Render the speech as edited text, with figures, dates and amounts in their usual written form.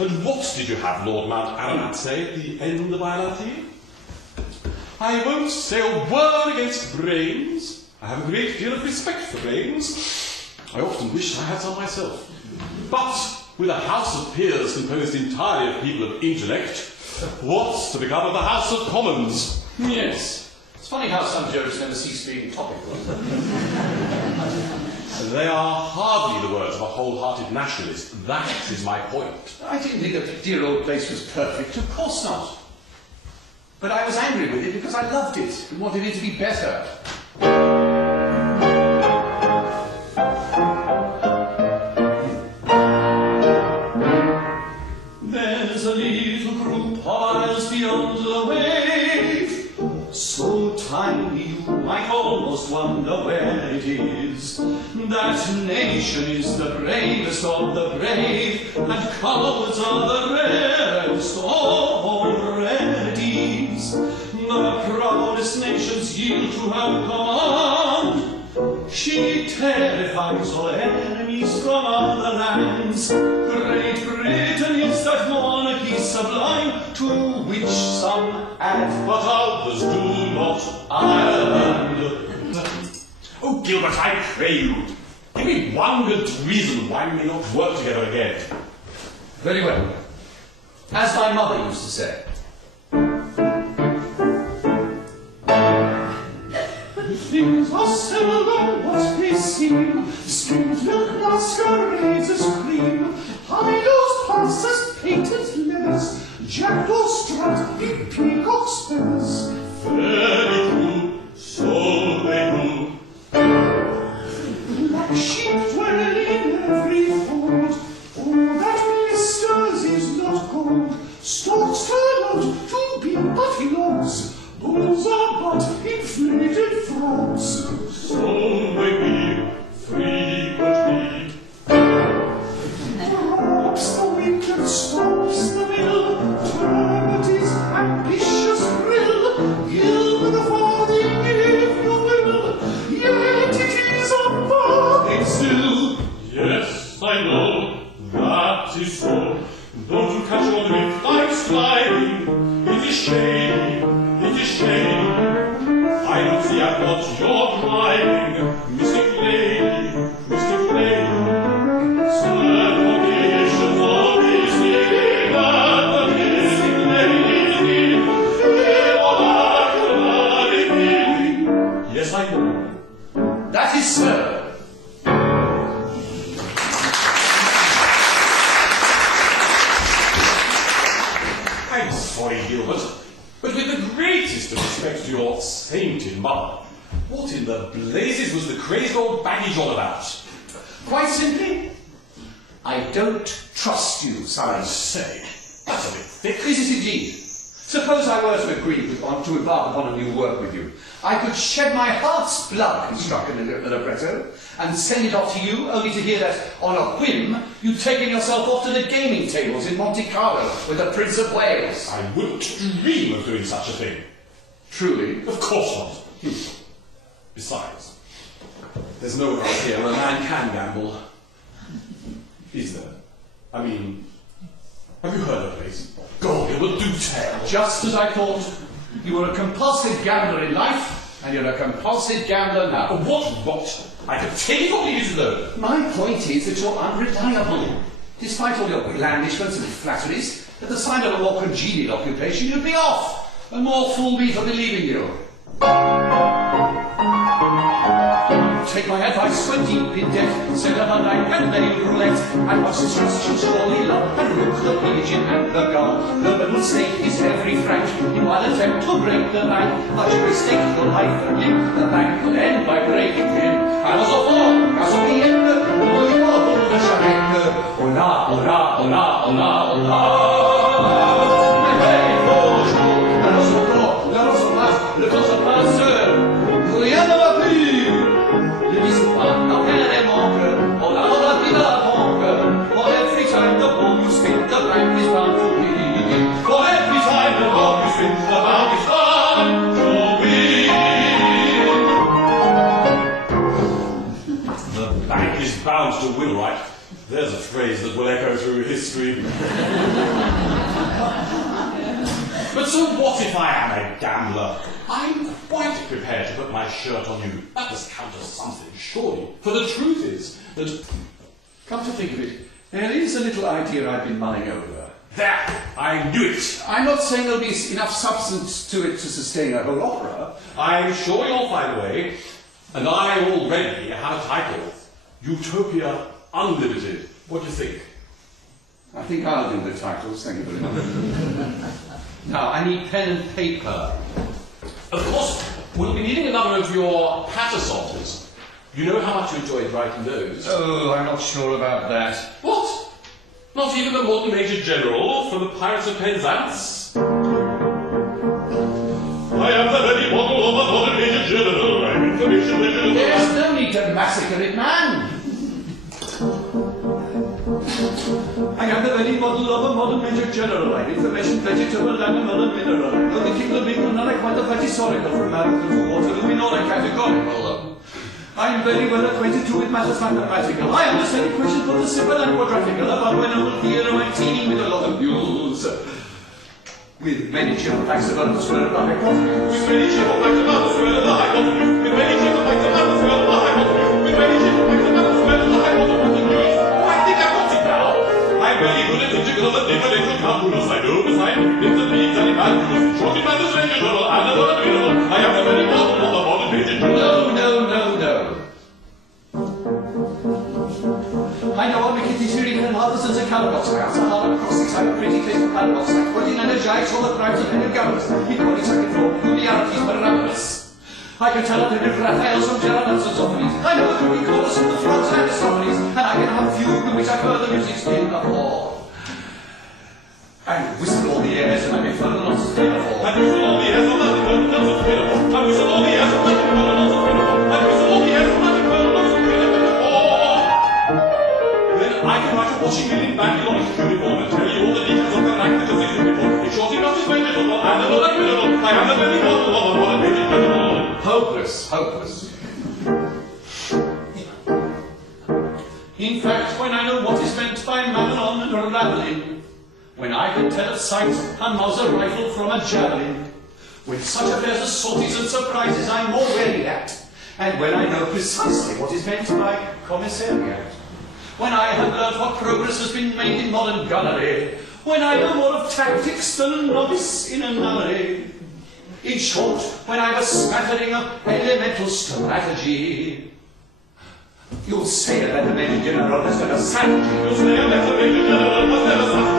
And what did you have Lord Mount Ararat say at the end of hilarity? I won't say a word against brains. I have a great deal of respect for brains. I often wish I had some myself. But with a House of Peers composed entirely of people of intellect, what's to become of the House of Commons? Yes. It's funny how some jokes never cease being topical. They are hardly the words of a wholehearted nationalist. That is my point. I didn't think that the dear old place was perfect. Of course not. But I was angry with it because I loved it and wanted it to be better. There's a little group of isles beyond the wave, so tiny you might almost wonder where it is. That nation is the bravest of the brave, and cowards are the rarest of all rarities. The proudest nations yield to her command. She terrifies all enemies from other lands. Great Britain is that monarchy sublime, to which some add, but others do not, Ireland. Oh, Gilbert, I pray you, give me one good reason why we may not work together again. Very well. As my mother used to say. Things are seldom what they seem. Skimmed milk masquerades as cream. Highlows pass as painted leathers. Jackdaws strut in peacock's feathers. Very true, so they do. Like sheep dwell in every fold. All that blisters is not gold. Storks turn out to be buffaloes. Bulls are but inflated frogs. So may be, frequently. Drops the wicked, stops the mill. Turbity's ambitious grill. Gild the farthing if you will. Yet it is a bargain still. Yes, I know, that is so. Don't you catch on the bit I'm sliding? It is shady, it is shady. I don't see at what you're driving, mystic lady, mystic lady. Sad conditions of this need, that the mystic lady need. Feel what I feeling. Yes, I know. That is so. I'm sorry, Gilbert, but with the greatest of respect to your sainted mother, what in the blazes was the crazed old baggage all about? Quite simply, I don't trust you, I son. say, that's a bit thick. Is it indeed? Suppose I were to agree to embark upon a new work with you. I could shed my heart's blood constructing a libretto and send it off to you, only to hear that, on a whim, you'd taken yourself off to the gaming tables in Monte Carlo with the Prince of Wales. I wouldn't dream of doing such a thing. Truly? Of course not. Besides, there's nowhere out here where a man can gamble. Is there? I mean, have you heard of a place? Go on, Gilbert, do tell. Just as I thought. You were a compulsive gambler in life, and you're a compulsive gambler now. What rot? I could take it or leave it alone. My point is that you're unreliable. Despite all your blandishments and flatteries, at the sign of a more congenial occupation, you'd be off, and more fool me for believing you. Take my advice, when deep in debt, set up a night and lay roulette, and watch the trust you surely love, and rook the pigeon and the gull. The middle stake is every franc, in one attempt to break the bank, but you mistake your life and limb, the bank could end by breaking him. And as of all, caso cliente, muy poco de charente, hola, hola, hola, hola, hola. Mais hey, bonjour, la roche la roche passe, le temps se passe, rien ne va plus. Le discours n'a rien manque, on a la vie de la banque, for every time the ball you spin, the bank is bound to win. For every time the ball you spin, the bank is bound to win. The bank is bound to win, right? There's a phrase that will echo through history. But so what if I am a gambler? I'm quite prepared to put my shirt on you. That must count as something, surely. For the truth is that... Come to think of it, there is a little idea I've been mulling over. There! I knew it! I'm not saying there'll be enough substance to it to sustain a whole opera. I'm sure you'll find a way. And I already have a title. Utopia Unlimited. What do you think? I think I'll do the titles, thank you very much. Now, I need pen and paper. Of course, we'll be needing another of your patter songs. You know how much you enjoyed writing those. Oh, I'm not sure about that. What? Not even the modern Major General from the Pirates of Penzance? I am the very model of a modern Major General. I'm information legend. There's no need to massacre it, man. I am the very model of a modern Major General. I'm information vegetable, animal and mineral. I know the king of England and I quite the historical from Marathon to Waterloo in all a categorical. I am very well acquainted too with matters mathematical. I understand equations both the simple and quadratical. About when I will hear I'm teeming with a lot of news. With many cheerful facts about the square of the hypotenuse. With many cheerful facts about the square of the hypotenuse. With many cheerful facts about the square of the hypotenuse. With many cheerful facts about the square of the hypotenuse. Oh, I think I've got it now. I'm very good at integral and differential calculus. I know the sign of units and leads and evaluates. Short in matters regional and another mineral. I am the very model of the modern Major General. No. I know I'm making theory and others as a paradox. I answer hard acrostics. I'm a pretty case for paradox. I'm quoting energized all the crimes of Henry Governors. Equalities I can draw peculiarities miraculous. I can tell a bit of Raphael's from Gerard and Sophones. I know the cookie chorus from the frogs and Aristophanes. And I can have a fugue in which I've heard the music's in the hall. And whistle all the airs and I may further not sustainable. And whistle all the airs and nothing further not sustainable. And whistle all the airs and nothing further not sustainable. And whistle all the airs and nothing further not sustainable. I can write a washing million Babylonic uniform and tell you all the details of the rank that is in the uniform. In short, it must be vegetable and another mineral. I am the very model of a modern Major General. Hopeless. In fact, when I know what is meant by Mamelon and Ravelin, when I can tell at sight a Mauser rifle from a javelin, with such affairs as sorties and surprises I'm more wary at, and when I know precisely what is meant by commissariat, when I have learned what progress has been made in modern gunnery, when I know more of tactics than a novice in a nunnery. In short, when I've a smattering of elemental strategy. You'll say that the Major General has got a strategy. You'll say that the Major General has got a strategy.